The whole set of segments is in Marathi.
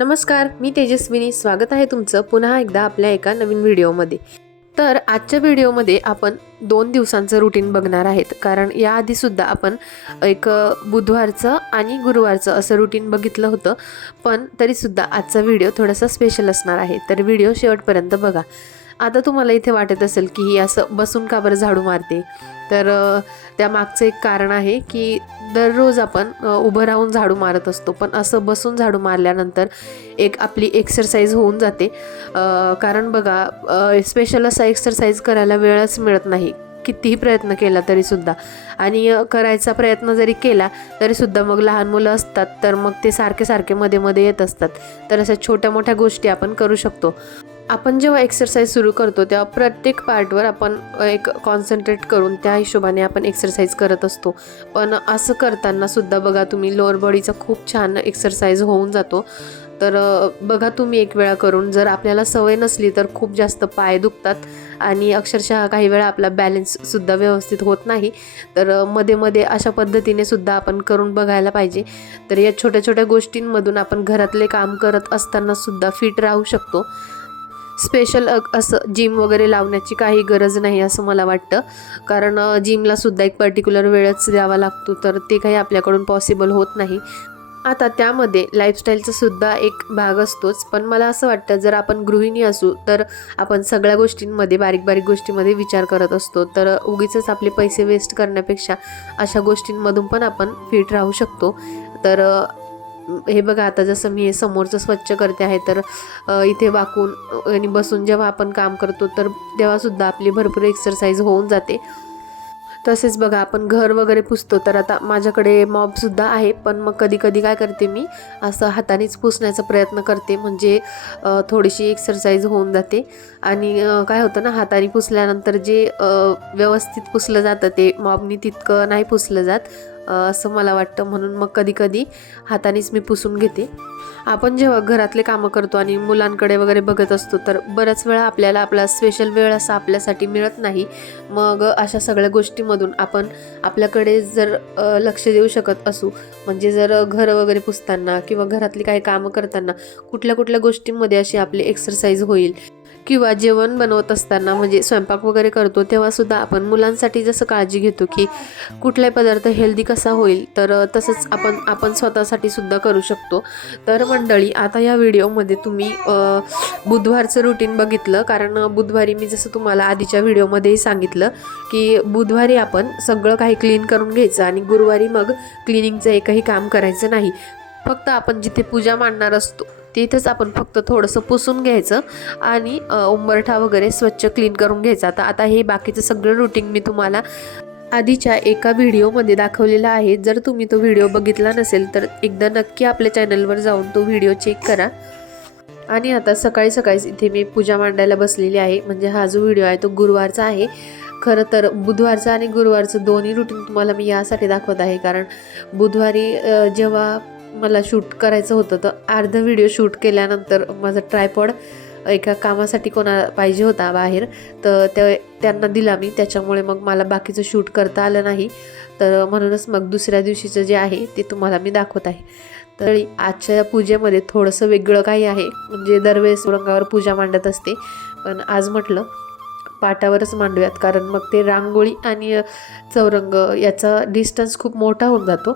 नमस्कार मी तेजस्विनी. स्वागत आहे तुमचं पुन्हा एकदा आपल्या एका नवीन व्हिडिओमध्ये. तर आजच्या व्हिडिओमध्ये आपण दोन दिवसांचं रुटीन बघणार आहेत. कारण याआधीसुद्धा आपण एक बुधवारचं आणि गुरुवारचं असं रुटीन बघितलं होतं. पण तरीसुद्धा आजचा व्हिडिओ थोडासा स्पेशल असणार आहे. तर व्हिडिओ शेवटपर्यंत बघा. आता तुम्हाला इथे वाटत असेल की ही असं बसून का बरं झाडू मारते? तर त्या त्यामागचं एक कारण आहे की दररोज आपण उभं राहून झाडू मारत असतो. पण असं बसून झाडू मारल्यानंतर एक आपली एक्सरसाइज होऊन जाते. कारण बघा स्पेशल असा एक्सरसाइज करायला वेळच मिळत नाही. कितीही प्रयत्न केला तरीसुद्धा आणि करायचा प्रयत्न जरी केला तरीसुद्धा मग लहान मुलं असतात. तर मग ते सारखे सारखे मध्ये मध्ये येत असतात. तर अशा छोट्या मोठ्या गोष्टी आपण करू शकतो. आपण जेव्हा एक्सरसाइज सुरू करतो तेव्हा प्रत्येक पार्टवर आपण एक कॉन्सन्ट्रेट करून त्या हिशोबाने आपण एक्सरसाइज करत असतो. पण असं करताना सुद्धा बघा तुम्ही लोअर बॉडीचा खूप छान एक्सरसाइज होऊन जातो. तर बघा तुम्ही एक वेळा करून जर आपल्याला सवय नसली तर खूप जास्त पाय दुखतात आणि अक्षरशः काही वेळा आपला बॅलन्ससुद्धा व्यवस्थित होत नाही. तर मध्ये मध्ये अशा पद्धतीने सुद्धा आपण करून बघायला पाहिजे. तर या छोट्या छोट्या गोष्टींमधून आपण घरातले काम करत असताना सुद्धा फिट राहू शकतो. स्पेशल असं जिम वगैरे लावण्याची काही गरज नाही असं मला वाटतं. कारण जिमलासुद्धा जिमला सुद्धा एक पर्टिक्युलर वेळच द्यावा लागतो तर ते काही आपल्याकडून पॉसिबल होत नाही. आता त्यामध्ये लाईफस्टाईलचा सुद्धा एक भाग असतोच. पण मला असं वाटतं जर आपण गृहिणी असू तर आपण सगळ्या गोष्टींमध्ये बारीक बारीक गोष्टींमध्ये विचार करत असतो. तर उगीच आपले पैसे वेस्ट करण्यापेक्षा अशा गोष्टींमधून पण आपण फिट राहू शकतो. तर हे बघा आता जसं मी हे समोरचं स्वच्छ करते आहे तर इथे वाकून आणि बसून जेव्हा आपण काम करतो तर तेव्हासुद्धा आपली भरपूर एक्सरसाइज होऊन जाते. तसेच बघा आपण घर वगैरे पुसतो तर आता माझ्याकडे मॉबसुद्धा आहे पण मग कधी कधी काय करते मी असं हातानेच पुसण्याचा प्रयत्न करते म्हणजे थोडीशी एक्सरसाइज होऊन जाते. आणि काय होतं ना हाताने पुसल्यानंतर जे व्यवस्थित पुसलं जातं ते मॉबनी तितकं नाही पुसलं जात. असं मला वाटतं म्हणून मग कधी कधी हातानेच मी पुसून घेते. आपण जेव्हा घरातले कामं करतो आणि मुलांकडे वगैरे बघत असतो तर बऱ्याच वेळा आपल्याला आपला स्पेशल वेळ असा आपल्यासाठी मिळत नाही. मग अशा सगळ्या गोष्टीमधून आपण आपल्याकडे जर लक्ष देऊ शकत असू म्हणजे जर घर वगैरे पुसताना किंवा घरातली काही कामं करताना कुठल्या कुठल्या गोष्टींमध्ये अशी आपली एक्सरसाइज होईल. किंवा जेवण बनवत असताना म्हणजे स्वयंपाक वगैरे करतो तेव्हासुद्धा आपण मुलांसाठी जसं काळजी घेतो की कुठलाही पदार्थ हेल्दी कसा होईल तर तसंच आपण आपण स्वतःसाठी सुद्धा करू शकतो. तर मंडळी आता या व्हिडिओमध्ये तुम्ही बुधवारचं रुटीन बघितलं कारण बुधवारी मी जसं तुम्हाला आधीच्या व्हिडिओमध्येही सांगितलं की बुधवारी आपण सगळं काही क्लीन करून घ्यायचं आणि गुरुवारी मग क्लिनिंगचं एकही काम करायचं नाही. फक्त आपण जिथे पूजा मांडणार असतो तिथेच आपण फक्त थोडंसं पुसून घ्यायचं आणि उंबरठा वगैरे स्वच्छ क्लीन करून घ्यायचा. आता आता हे बाकीचं सगळं रुटीन मी तुम्हाला आधीच्या एका व्हिडिओमध्ये दाखवलेला आहे. जर तुम्ही तो व्हिडिओ बघितला नसेल तर एकदा नक्की आपल्या चॅनलवर जाऊन तो व्हिडिओ चेक करा. आणि आता सकाळी सकाळीच इथे मी पूजा मांडायला बसलेली आहे. म्हणजे हा जो व्हिडिओ आहे तो गुरुवारचा आहे. खरं तर बुधवारचं आणि गुरुवारचं दोन्ही रुटीन तुम्हाला मी यासाठी दाखवत आहे. कारण बुधवारी जेव्हा मला शूट करायचं होतं तर अर्ध व्हिडिओ शूट केल्यानंतर माझा ट्रायपॉड एका कामासाठी कोणा पाहिजे होता बाहेर तर ते त्यांना दिला मी. त्याच्यामुळे मग मला बाकीचं शूट करता आलं नाही. तर म्हणूनच मग दुसऱ्या दिवशीचं जे आहे ते तुम्हाला मी दाखवत आहे. तर आजच्या पूजेमध्ये थोडंसं वेगळं काही आहे. म्हणजे दरवेळेस रंगावर पूजा मांडत असते. पण आज म्हटलं पाटावरच मांडूयात कारण मग ते रांगोळी आणि चौरंग याचा डिस्टन्स खूप मोठा होऊन जातो.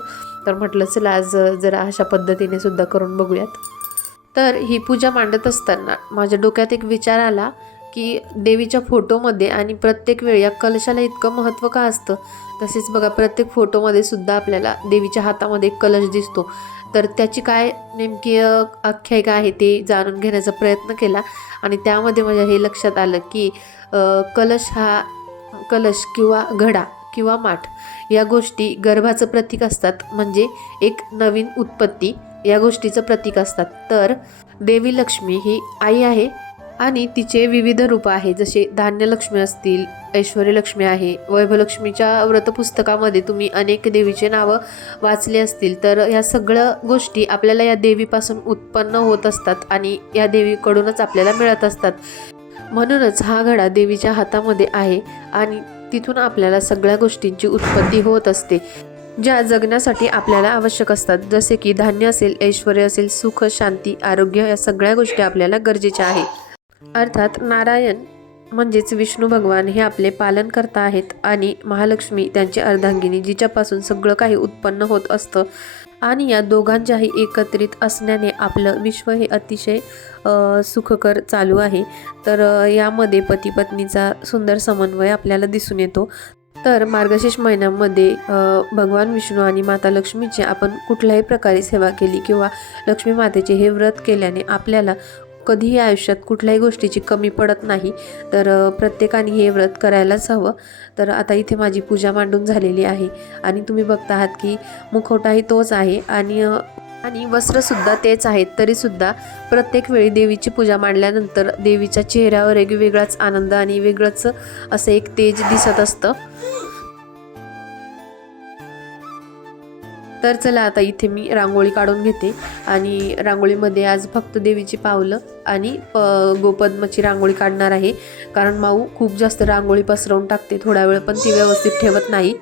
तर म्हटलं चला आज जरा अशा पद्धतीने सुद्धा करून बघूयात. तर ही पूजा मांडत असताना माझ्या डोक्यात एक विचार आला की देवीच्या फोटोमध्ये आणि प्रत्येक वेळी या कलशाला इतकं महत्त्व का असतं? तसेच बघा प्रत्येक फोटोमध्ये सुद्धा आपल्याला देवीच्या हातामध्ये एक कलश दिसतो. तर त्याची काय नेमकी आख्यायिका आहे ते जाणून घेण्याचा प्रयत्न केला. आणि त्यामध्ये माझ्या हे लक्षात आलं की कलश हा कलश किंवा घडा किंवा माठ या गोष्टी गर्भाचं प्रतीक असतात. म्हणजे एक नवीन उत्पत्ती या गोष्टीचं प्रतीक असतात. तर देवी लक्ष्मी ही आई आहे. आणि तिचे विविध रूप आहे जसे धान्यलक्ष्मी असतील ऐश्वर्यलक्ष्मी आहे वैभवलक्ष्मीच्या व्रतपुस्तकामध्ये तुम्ही अनेक देवीचे नावं वाचले असतील तर ह्या सगळ्या गोष्टी आपल्याला या देवीपासून उत्पन्न होत असतात आणि या देवीकडूनच आपल्याला मिळत असतात. म्हणूनच हा घडा देवीच्या हातामध्ये आहे आणि तिथून आपल्याला सगळ्या गोष्टींची उत्पत्ती होत असते ज्या जगण्यासाठी आपल्याला आवश्यक असतात. जसे की धान्य असेल ऐश्वर असेल सुख शांती आरोग्य या सगळ्या गोष्टी आपल्याला गरजेच्या आहेत अर्थात नारायण म्हणजेच विष्णू भगवान हे आपले पालन करता आहेत आणि महालक्ष्मी त्यांची अर्धांगिनी जिच्यापासून सगळं काही उत्पन्न होत असतं. आणि या दोघांच्याही एकत्रित असण्याने आपलं विश्व हे अतिशय सुखकर चालू आहे. तर यामध्ये पती पत्नीचा सुंदर समन्वय आपल्याला दिसून येतो. तर मार्गशीर्ष महिन्यामध्ये भगवान विष्णू आणि माता लक्ष्मीची आपण कुठल्याही प्रकारे सेवा केली किंवा लक्ष्मी मातेचे हे व्रत केल्याने आपल्याला कधीही आयुष्यात कुठल्याही गोष्टीची कमी पडत नाही. तर प्रत्येकाने हे व्रत करायलाच हवं. तर आता इथे माझी पूजा मांडून झालेली आहे. आणि तुम्ही बघता आहात की मुखवटाही तोच आहे आणि आणि वस्त्रसुद्धा तेच आहेत. तरीसुद्धा प्रत्येक वेळी देवीची पूजा मांडल्यानंतर देवीच्या चेहऱ्यावर एक वेगळाच आनंद आणि वेगळंच असं एक तेज दिसत असतं. तर चला आता इथे मी रांगोळी काढून घेते. आणि रांगोळीमध्ये आज फक्त देवीची पावलं आणि प गोपद्माची रांगोळी काढणार आहे. कारण माऊ खूप जास्त रांगोळी पसरवून टाकते थोडा वेळ पण ती व्यवस्थित ठेवत नाही.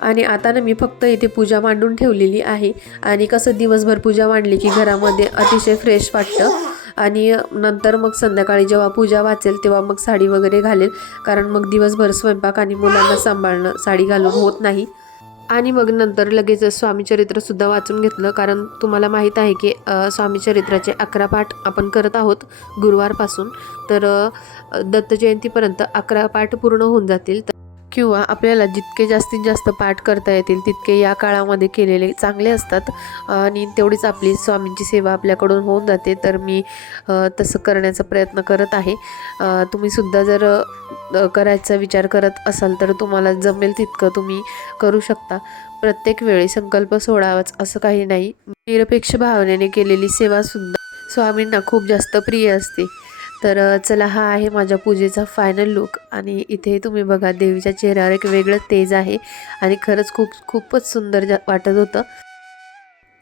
आणि आता ना मी फक्त इथे पूजा मांडून ठेवलेली आहे. आणि कसं दिवसभर पूजा मांडली की घरामध्ये अतिशय फ्रेश वाटतं. आणि नंतर मग संध्याकाळी जेव्हा पूजा वाचेल तेव्हा मग साडी वगैरे घालेल. कारण मग दिवसभर स्वयंपाक आणि मुलांना सांभाळणं साडी घालून होत नाही. आणि मग नंतर लगेच स्वामीचरित्रसुद्धा वाचून घेतलं कारण तुम्हाला माहीत आहे की स्वामीचरित्राचे अकरा पाठ आपण करत आहोत गुरुवारपासून. तर दत्तजयंतीपर्यंत दत्त जयंतीपर्यंत अकरा पाठ पूर्ण होऊन जातील. तर- किंवा आपल्याला जितके जास्तीत जास्त पाठ करता येतील तितके या काळामध्ये केलेले चांगले असतात. आणि तेवढीच आपली स्वामींची सेवा आपल्याकडून होऊन जाते. तर मी तसं करण्याचा प्रयत्न करत आहे. तुम्हीसुद्धा जर करायचा विचार करत असाल तर तुम्हाला जमेल तितकं तुम्ही करू शकता. प्रत्येक वेळी संकल्प सोडावाच असं काही नाही. निरपेक्ष भावनेने केलेली सेवासुद्धा स्वामींना खूप जास्त प्रिय असते. तर चला हा आहे माझ्या पूजेचा फायनल लुक आणि इथे तुम्ही बघा देवीच्या चेहऱ्यावर एक वेगळं तेज आहे. आणि खरंच खूप खूपच सुंदर वाटत होतं.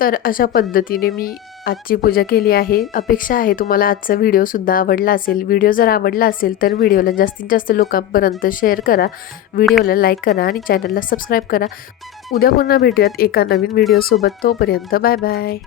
तर अशा पद्धतीने मी आजची पूजा केली आहे. अपेक्षा आहे तुम्हाला आजचा व्हिडिओसुद्धा आवडला असेल. व्हिडिओ जर आवडला असेल तर व्हिडिओला जास्तीत जास्त लोकांपर्यंत शेअर करा. व्हिडिओला लाईक करा आणि चॅनलला सबस्क्राईब करा. उद्या पुन्हा भेटूयात एका नवीन व्हिडिओसोबत तोपर्यंत बाय बाय